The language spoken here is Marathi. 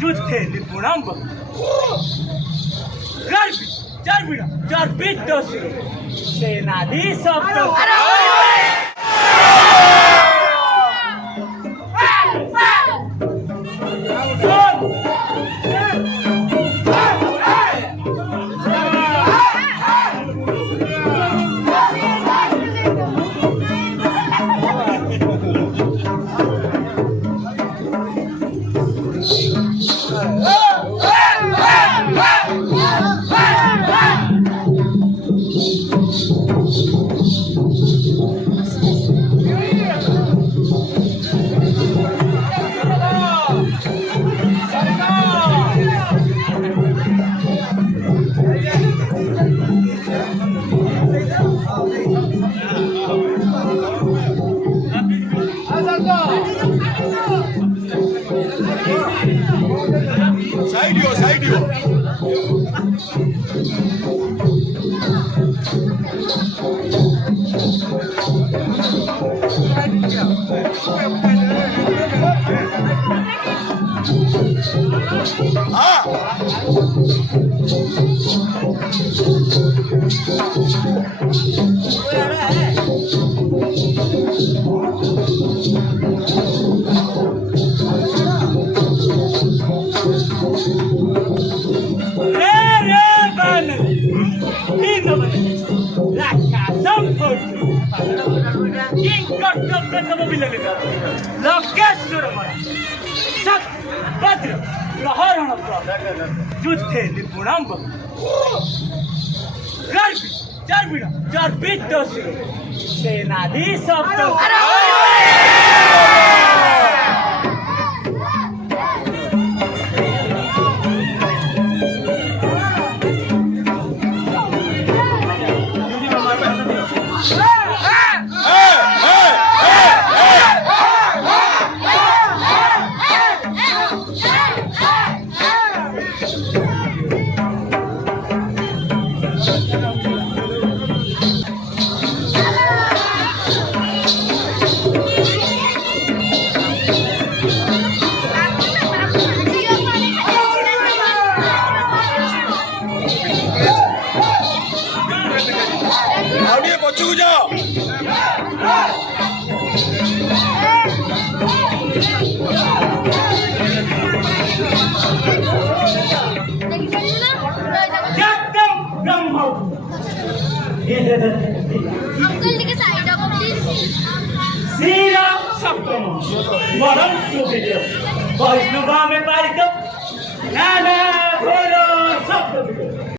Giuste di Punamba. Garbi, Jarbina, Jarbitos. Senadi Softo. Side you. Giuste di Punamba. Garbi, Jarbina, Jarbitos. Senadi Softo. पछू जाओ uncle K side of please सीरा सप्तम वरम सुभिजो वैष्णवा में पारिक नाना भोलो सप्तम